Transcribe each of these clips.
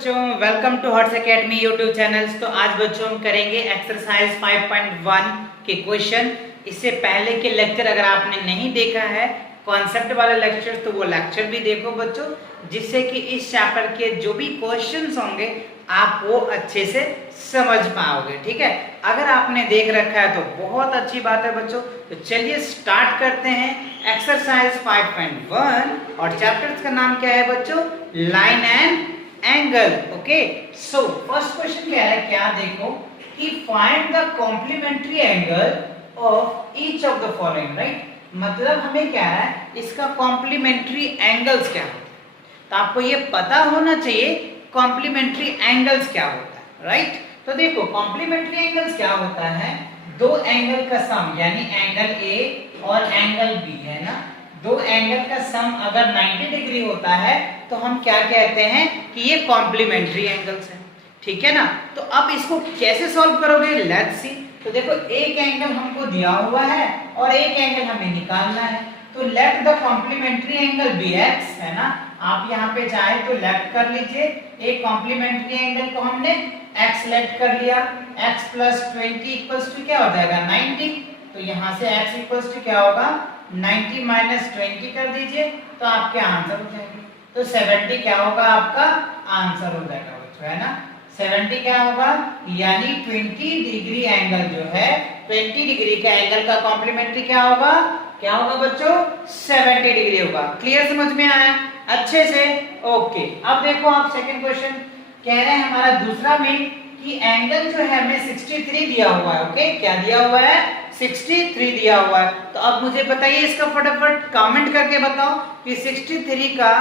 बच्चों, welcome to Hots Academy YouTube channels. तो आज बच्चों हम करेंगे एक्सरसाइज 5.1 के क्वेश्चन। इससे पहले के लेक्चर अगर आपने नहीं देखा है कॉन्सेप्ट वाले लेक्चर, तो वो लेक्चर भी देखो बच्चों, जिससे कि इस चैप्टर के जो भी क्वेश्चंस होंगे आप वो अच्छे से समझ पाओगे। ठीक है, अगर आपने देख रखा है तो बहुत अच्छी बात है बच्चों। तो चलिए स्टार्ट करते हैं एक्सरसाइज 5.1 और चैप्टर का नाम क्या है बच्चों? Line and angle. Okay, so first question क्या है, क्या देखो कि find the complementary angle of each of the following. Right, मतलब हमें क्या है, इसका कॉम्प्लीमेंट्री एंगल्स क्या होता है। तो आपको ये पता होना चाहिए कॉम्प्लीमेंट्री एंगल्स क्या होता है। राइट, तो देखो कॉम्प्लीमेंट्री एंगल्स क्या होता है, दो एंगल का सम, यानी एंगल ए और एंगल बी है ना, दो एंगल का सम अगर 90 डिग्री होता है तो हम क्या कहते हैं कि ये कॉम्प्लीमेंट्री एंगल्स हैं। ठीक है ना, तो अब इसको कैसे सॉल्व करोगे, लेट्स सी। तो देखो एक एंगल हमको दिया हुआ है और एक एंगल हमें निकालना है। तो let the complementary angle be X, है ना, आप यहाँ पे चाहे तो लेफ्ट कर लीजिए। एक कॉम्प्लीमेंट्री एंगल को हमने x लेफ्ट कर लिया, x प्लस 20 इक्वल्स टू क्या हो जाएगा 90। तो यहाँ से x इक्वल्स टू क्या होगा 90 माइनस 20 कर दीजिए तो आपके आंसर हो जाएगा। तो 70 क्या होगा, आपका आंसर हो जाएगा बच्चों, है ना। 70 क्या होगा, यानी 20 डिग्री एंगल जो है, 20 डिग्री का एंगल का कॉम्प्लीमेंट्री क्या होगा, क्या होगा बच्चों 70 डिग्री होगा। क्लियर, समझ में आया अच्छे से? ओके, अब देखो आप सेकंड क्वेश्चन कह रहे हैं हमारा दूसरा में कि एंगल जो है हमें 63 दिया हुआ है। ओके, क्या दिया हुआ है, 63 दिया हुआ है। तो अब मुझे बताइए इसका फटाफट कमेंट करके बताओ कि 63 का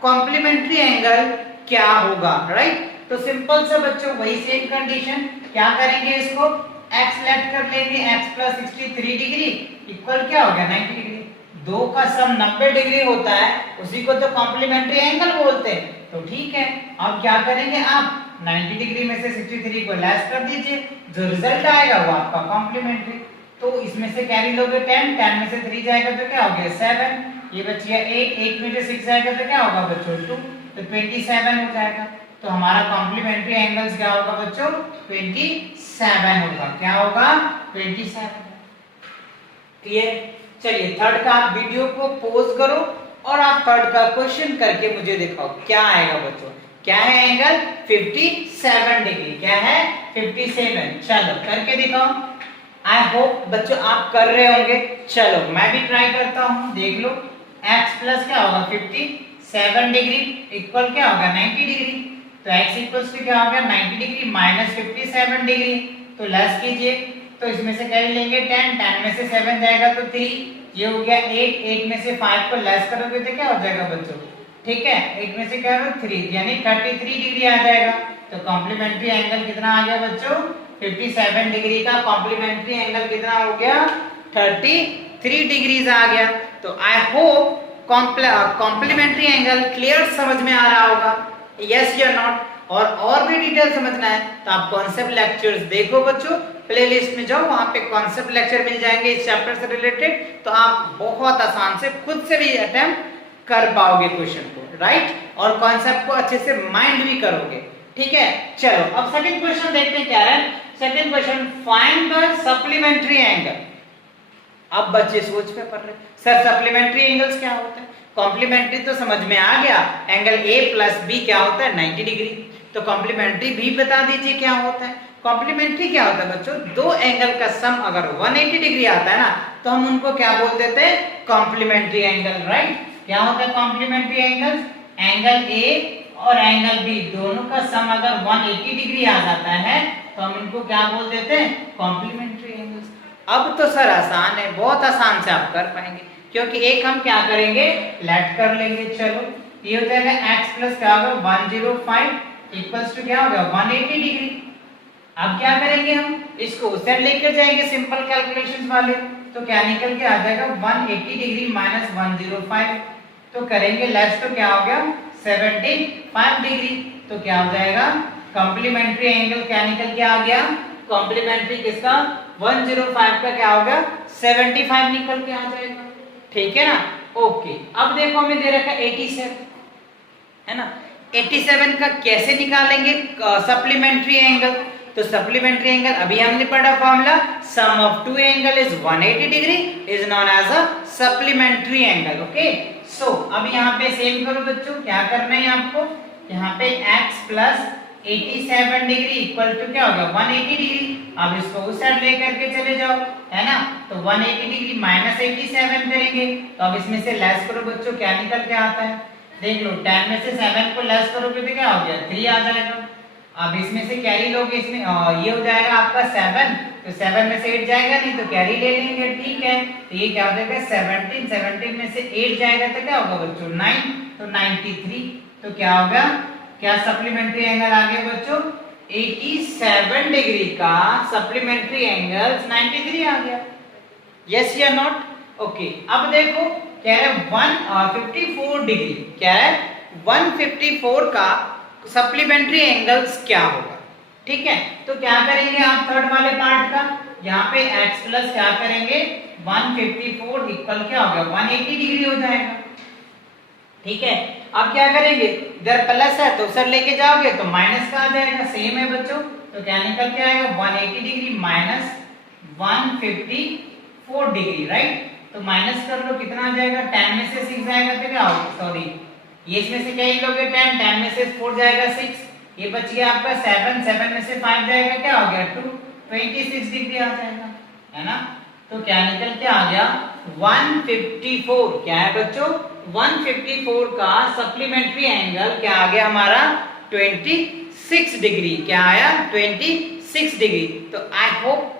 कॉम्प्लीमेंट्री एंगल क्या होगा। राइट, तो सिंपल सा बच्चों वही सेम कंडीशन, क्या करेंगे, इसको x लेफ्ट कर लेंगे, x प्लस 63 डिग्री इक्वल क्या हो गया 90 डिग्री। दो का सम 90 डिग्री होता है, उसी को तो कॉम्प्लीमेंट्री एंगल बोलते हैं। तो ठीक है, अब क्या करेंगे आप 90 डिग्री में से 63 को लेस कर दीजिए, जो रिजल्ट आएगा वो आपका कॉम्प्लीमेंट्री। तो इसमें से कैरी लोगे 10, 10 में से 3 जाएगा तो क्या हो गया 7, ये बचिया 8, 8 में से 6 जाएगा तो क्या होगा बच्चों 2, तो 27 हो जाएगा। तो हमारा कॉम्प्लीमेंट्री एंगल्स क्या होगा बच्चों 27 होगा। क्या होगा 27। क्लियर, चलिए थर्ड का आप वीडियो को पॉज करो और आप थर्ड का क्वेश्चन करके मुझे दिखाओ क्या आएगा बच्चों। क्या है एंगल 57 डिग्री, क्या है 57। चलो करके दिखाओ, आई होप बच्चों आप कर रहे होंगे। चलो मैं भी ट्राई करता हूं, देख लो। x प्लस क्या होगा 57 डिग्री इक्वल क्या होगा 90 डिग्री। तो x इक्वल्स टू क्या होगा 90 डिग्री माइनस 57 डिग्री। तो लेस कीजिए, तो इसमें से कैरी लेंगे 10, 10 में से 7 जाएगा तो 3, ये हो गया 8, 8 में से 5 को लेस करोगे तो क्या हो जाएगा बच्चों, ठीक है 8 में से क्या होगा 3, यानी 33 डिग्री आ जाएगा। तो कॉम्प्लीमेंट्री एंगल कितना आ गया बच्चों 57 डिग्री का कॉम्प्लीमेंट्री एंगल कितना हो गया 33 डिग्रीज आ गया। तो I hope complementary angle clear समझ में आ रहा होगा, यस या नॉट। और भी डिटेल समझना है तो आप कॉन्सेप्ट लेक्चर्स देखो बच्चों, प्लेलिस्ट में जाओ, वहां पे कॉन्सेप्ट लेक्चर मिल जाएंगे इस चैप्टर से रिलेटेड। तो आप बहुत आसान से खुद से भी अटेम्प्ट कर पाओगे क्वेश्चन को, राइट, और कॉन्सेप्ट को अच्छे से माइंड भी करोगे। ठीक है, चलो अब सेकंड क्वेश्चन देखते हैं क्या है। Second question, find the supplementary angle. अब बच्चे सोच में पड़ रहे, सर सप्लीमेंट्री एंगल्स क्या होता है। कॉम्प्लीमेंट्री तो समझ में आ गया, एंगल a प्लस बी क्या होता है 90 डिग्री। तो कॉम्प्लीमेंट्री भी बता दीजिए क्या होता है। कॉम्प्लीमेंट्री क्या होता है बच्चों, दो एंगल का सम अगर 180 डिग्री आता है ना तो हम उनको क्या बोल देते हैं कॉम्प्लीमेंट्री एंगल। राइट, क्या होता है कॉम्प्लीमेंट्री एंगल्स, एंगल a और एंगल b दोनों का सम अगर 180 डिग्री आ जाता है तो हम उनको क्या बोल देते हैं कॉम्प्लीमेंट्री एंगल्स। अब तो सर आसान है, बहुत आसान से आप कर पाएंगे, क्योंकि एक हम क्या करेंगे लेफ्ट कर लेंगे। चलो ये हो जाएगा x प्लस क्या होगा 105 इक्वल्स टू क्या होगा 180 डिग्री। अब क्या करेंगे हम इसको उस साइड लेकर जाएंगे सिंपल कैलकुलेशंस वाले, तो क्या निकल के आ जाएगा 180 डिग्री माइनस 105। तो करेंगे लेस तो क्या हो गया 75 डिग्री। तो क्या हो जाएगा कॉम्प्लीमेंट्री एंगल क्या निकल के आ गया, कॉम्प्लीमेंट्री किसका 105 का क्या होगा 75 निकल के आ जाएगा। ठीक है ना, ओके। अब देखो हमें दे रखा है 87, है ना, 87 का कैसे निकालेंगे सप्लीमेंट्री एंगल? तो सप्लीमेंट्री एंगल अभी हमने पढ़ा formula, sum of two angle is 180 degree is known as a supplementary angle. Okay, so अब यहाँ पे सेम करो बच्चों, क्या करना है आपको, यहाँ पे x plus 87 degree equal to क्या होगा 180 डिग्री। अब इसको उस साइड लेकर के चले जाओ, है ना, तो 180 डिग्री माइनस 87 करेंगे, तो अब इसमें से लेस करो बच्चों, क्या निकल के आता है, देख लो 10 में से 7 को लेस करोगे तो क्या हो गया 3 आ जाएगा। अब इसमें से कैरी लोगे, इसमें ये हो जाएगा आपका 7, तो 7 में से 8 जाएगा नहीं तो कैरी ले लेंगे, ठीक है, तो ये क्या हो जाएगा 17 में से 8 जाएगा तो क्या होगा बच्चों 9, तो 93, तो क्या होगा, क्या सप्लीमेंट्री एंगल आ गया बच्चों 87 डिग्री का सप्लीमेंट्री एंगल 93 आ गया, यस या नॉट? ओके, अब देखो कह रहे 154 डिग्री, क्या है 154 का सप्लीमेंट्री एंगल्स क्या होगा, ठीक है, तो क्या करेंगे आप थर्ड वाले पार्ट का, यहाँ पे x प्लस क्या करेंगे 154 इक्वल क्या हो गया 180 डिग्री हो जाएगा, ठीक है। अब क्या करेंगे, इधर प्लस है तो सर लेके जाओगे तो माइनस का आ जाएगा, सेम है बच्चों, तो क्या निकल के आएगा 180 डिग्री माइनस 154 डिग्री, राइट, तो माइनस कर लो कितना आ जाएगा, 10 में से 6 जाएगा तो क्या होगा, सॉरी ये इसमें से क्या ही लोगे 10, 10 में से 4 जाएगा 6, ये बच गया आपका 7, 7 में से 5 जाएगा क्या हो गया 2, 26 डिग्री आ जाएगा, है ना, तो क्या निकल के आ गया 154, क्या है बच्चों 154 का सप्लीमेंट्री एंगल क्या आ गया हमारा 26 डिग्री, क्या आया 26 डिग्री। तो I hope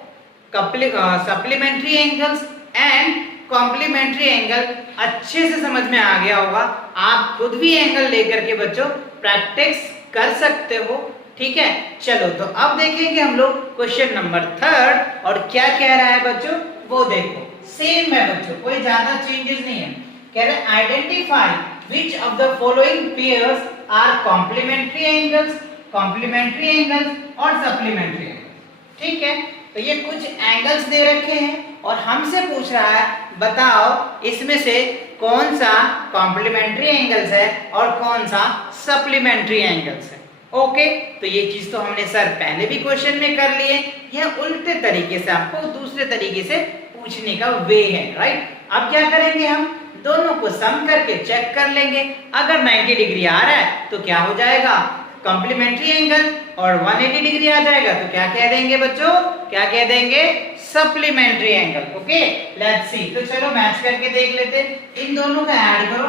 supplementary angles and complementary angle अच्छे से समझ में आ गया होगा। आप खुद भी एंगल लेकर के बच्चों प्रैक्टिस कर सकते हो, ठीक है। चलो तो अब देखेंगे हम लोग क्वेश्चन नंबर 3 और क्या कह रहा है बच्चों, वो देखो सेम है बच्चों, कोई ज्यादा चेंजेस नहीं है। कह रहे हैं identify which of the following pairs are complementary angles, complementary angles और सप्लीमेंट्री एंगल्स, ठीक है। तो ये कुछ एंगल्स दे रखे हैं और हमसे पूछ रहा है बताओ इसमें से कौन सा कॉम्प्लीमेंट्री एंगल्स है और कौन सा सप्लीमेंट्री एंगल्स है। ओके, तो ये चीज तो हमने सर पहले भी क्वेश्चन में कर लिए, यह उल्टे तरीके से आपको दूसरे तरीके से पूछने का वे है, राइट। अब क्या करेंगे, हम दोनों को सम करके चेक कर लेंगे, अगर 90 डिग्री आ रहा है तो क्या हो जाएगा कॉम्प्लीमेंट्री एंगल और 180 डिग्री आ जाएगा तो क्या कह देंगे बच्चों, क्या कह देंगे supplementary angle. Okay, let's see, तो चलो मैच करके देख लेते, इन दोनों का ऐड करो,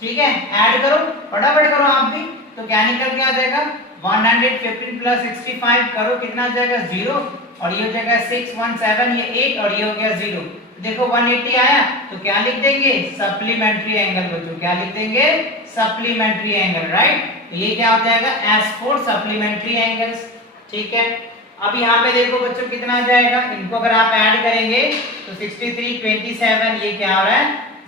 ठीक है, ऐड करो फटाफट करो आप भी, तो क्या निकल के आ जाएगा 115 प्लस 65 करो कितना आ जाएगा 0 और ये हो जाएगा 617, ये 8 और ये हो गया 0, देखो 180 आया तो क्या लिख देंगे सप्लीमेंट्री एंगल बच्चों, क्या लिख देंगे सप्लीमेंट्री एंगल, राइट। तो ये क्या हो जाएगा S4 सप्लीमेंट्री एंगल्स, ठीक है। अब यहाँ पे देखो बच्चों कितना आ जाएगा, इनको अगर आप ऐड करेंगे तो 63 27, ये क्या हो रहा है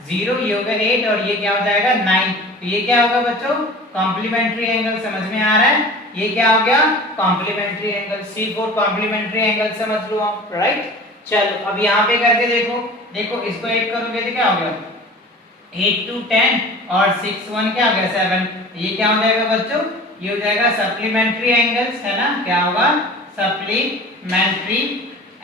0, ये होगा 8 और ये क्या हो जाएगा 9, तो ये क्या होगा बच्चों कॉम्प्लीमेंट्री एंगल, समझ में आ रहा है, ये क्या हो गया complementary angle, C4 complementary angle समझ लो आप, राइट। चलो अब यहाँ पे करके देखो, देखो इसको ऐड करोगे तो क्या हो गया 8 2 10 और 6 1 क्या हो गया 7, ये क्या हो जाएगा बच्चों, ये हो जाएगा सप्लीमेंट्री एंगल्स, है ना, क्या होगा सप्लीमेंट्री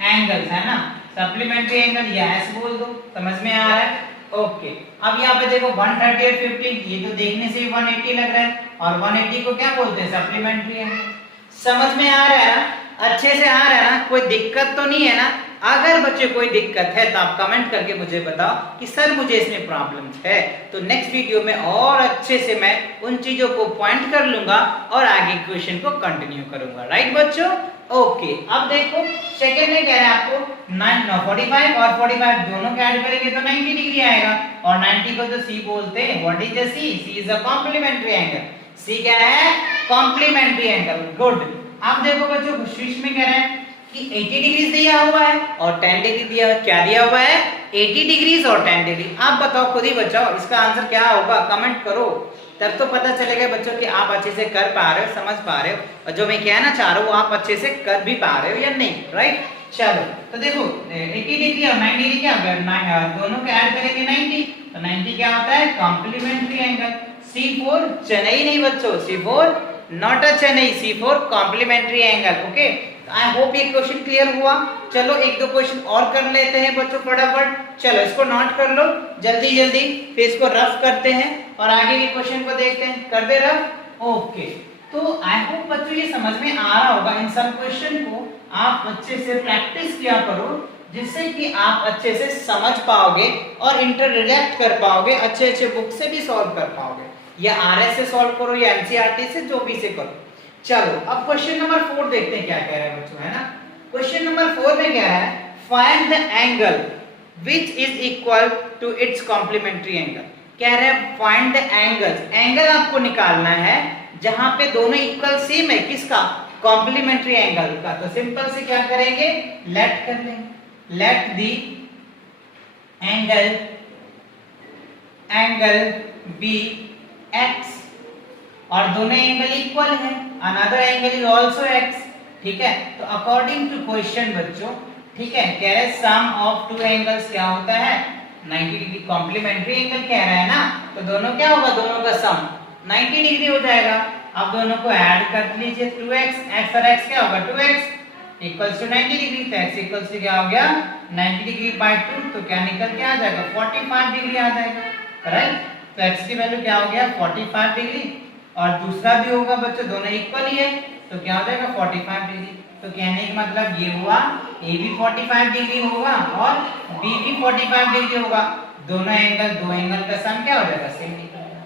एंगल्स, है ना, सप्लीमेंट्री एंगल या एस बोल दो, समझ में आ रहा है। ओके, अब यहाँ पे देखो 130 और 15, ये तो देखने से ही 180 लग रहा है और 180 को क्या बोलते हैं सप्लीमेंट्री एंगल, समझ में आ रहा है ना, अच्छे से आ रहा है ना, कोई दिक्कत तो नहीं है ना। अगर बच्चे कोई दिक्कत है तो आप कमेंट करके मुझे बताओ कि सर मुझे इसमें प्रॉब्लम है, तो नेक्स्ट वीडियो में और अच्छे से मैं उन चीजों को पॉइंट कर लूंगा और आगे क्वेश्चन को कंटिन्यू करूंगा, राइट बच्चों। ओके, अब देखो सेकंड में कह रहा है आपको 45 और 45 दोनों को ऐड करेंगे तो 90 डिग्री आएगा और 90 को तो सी बोलते हैं, what is the C, C is a complementary angle, C क्या है कॉम्प्लीमेंट्री एंगल, गुड। अब देखो बच्चों स्विच में कह रहे हैं कि 80 डिग्री दिया हुआ है और 10 डिग्री दिया, क्या दिया हुआ है 80 डिग्री और 10 डिग्री, आप बताओ खुद ही बचाओ इसका आंसर क्या होगा, कमेंट करो, तब तो पता चलेगा बच्चों कि आप अच्छे से कर पा रहे हो, समझ पा रहे हो और जो मैं कहना चाह रहा हूँ आप अच्छे से कर भी पा रहे हो या नहीं, राइट। चलो तो देखो 80 डिग्री और 90 डिग्री क्या होगा, दोनों को ऐड करेंगे 90, तो 90 क्या होता है कॉम्प्लीमेंट्री एंगल, C4 चेन्नई नहीं बच्चों, C4 not a Chennai, C4 complementary angle. Okay, I hope ये क्वेश्चन क्लियर हुआ। चलो एक दो क्वेश्चन और कर लेते हैं बच्चों फटाफट। चलो इसको नोट कर लो जल्दी जल्दी, फिर इसको रफ करते हैं और आगे के क्वेश्चन को देखते हैं। कर दे रफ। ओके, तो आई होप बच्चों ये समझ में आ रहा होगा। इन सब क्वेश्चन को आप अच्छे से प्रैक्टिस किया करो, जिससे कि आप अच्छे से समझ पाओगे और इंटररिलेट कर पाओगे, अच्छे अच्छे बुक से भी सॉल्व कर पाओगे, या आरएस से सॉल्व करो या एनसीईआरटी से, जो भी से करो। चलो अब क्वेश्चन नंबर 4 देखते हैं क्या कह रहा है बच्चों, है ना। क्वेश्चन नंबर 4 में क्या है, find the angle which is equal to its complementary angle. कह रहे हैं फाइंड द एंगल्स, एंगल आपको निकालना है जहां पे दोनों इक्वल सेम है, किसका, कॉम्प्लीमेंट्री एंगल का। तो सिंपल से क्या करेंगे, लेट कर लेंगे, let the angle be X, और दोनों एंगल इक्वल है, another angle is also X. ठीक है, तो अकॉर्डिंग टू क्वेश्चन बच्चों, ठीक है, कह रहे सम ऑफ टू एंगल्स क्या होता है, 90 डिग्री। कॉम्प्लीमेंट्री एंगल कह रहा है ना, तो दोनों क्या होगा, दोनों का सम 90 डिग्री हो जाएगा। अब दोनों को ऐड कर लीजिए, 2x, x और x क्या होगा, 2x इक्वल्स टू 90 डिग्री, तो x इक्वल्स टू क्या हो गया, 90 डिग्री बाय 2, तो क्या निकल के आ जाएगा, 45 डिग्री आ जाएगा। राइट, तो x की वैल्यू क्या हो गया, 45 डिग्री, और दूसरा भी होगा बच्चों, दोनों इक्वल ही है, तो क्या हो जाएगा 45 डिग्री। तो कहने का मतलब ये हुआ a भी 45 डिग्री होगा और b भी 45 डिग्री होगा। दोनों एंगल, दो एंगल का सम क्या हो जाएगा, सेम निकल जाएगा।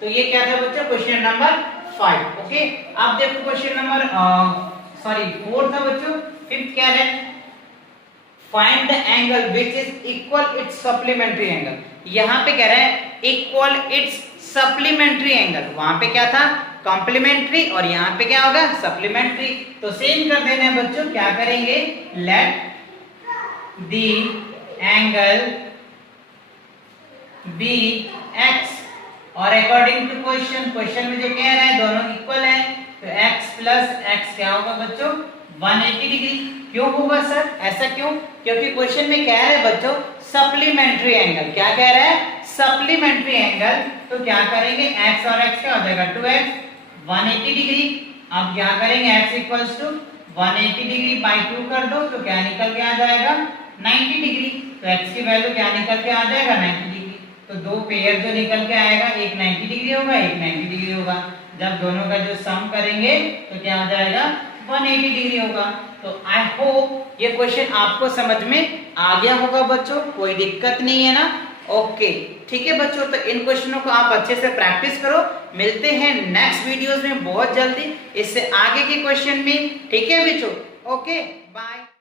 तो ये क्या था बच्चों, क्वेश्चन नंबर 5। ओके, अब देखो क्वेश्चन नंबर 4 था बच्चों। 5th क्या है, find the angle which is equal it's supplementary angle. यहाँ पे कह रहा है इक्वल इट्स सप्लीमेंट्री एंगल, वहां पे क्या था, कॉम्प्लीमेंट्री, और यहाँ पे क्या होगा, सप्लीमेंट्री। तो सेम कर देना है बच्चों, क्या करेंगे, let the angle be X, और अकॉर्डिंग टू क्वेश्चन, क्वेश्चन में जो कह रहा है दोनों इक्वल है, तो x प्लस x क्या होगा बच्चों, 180 डिग्री। क्यों होगा सर, ऐसा क्यों, क्योंकि क्वेश्चन में कह रहा है बच्चों सप्लीमेंट्री एंगल। क्या कह रहा है, सप्लीमेंट्री एंगल। तो क्या करेंगे, x और x क्या हो जाएगा, 2x, 180 डिग्री। अब क्या करेंगे, x equals to 180 degree by 2 कर दो, तो क्या निकल के आ जाएगा, 90 डिग्री। तो x की वैल्यू क्या निकल के आ जाएगा, 90 डिग्री। तो दो पेयर जो निकल के आएगा, एक 90 डिग्री होगा, एक 90 डिग्री होगा। जब दोनों का जो सम करेंगे तो क्या हो जाएगा, 180 डिग्री होगा। तो आई होप ये क्वेश्चन आपको समझ में आ गया होगा बच्चों, कोई दिक्कत नहीं है ना। ओके, ठीक है बच्चों, तो इन क्वेश्चनों को आप अच्छे से प्रैक्टिस करो। मिलते हैं नेक्स्ट वीडियोस में बहुत जल्दी इससे आगे के क्वेश्चन में। ठीक है बच्चों, ओके बाय।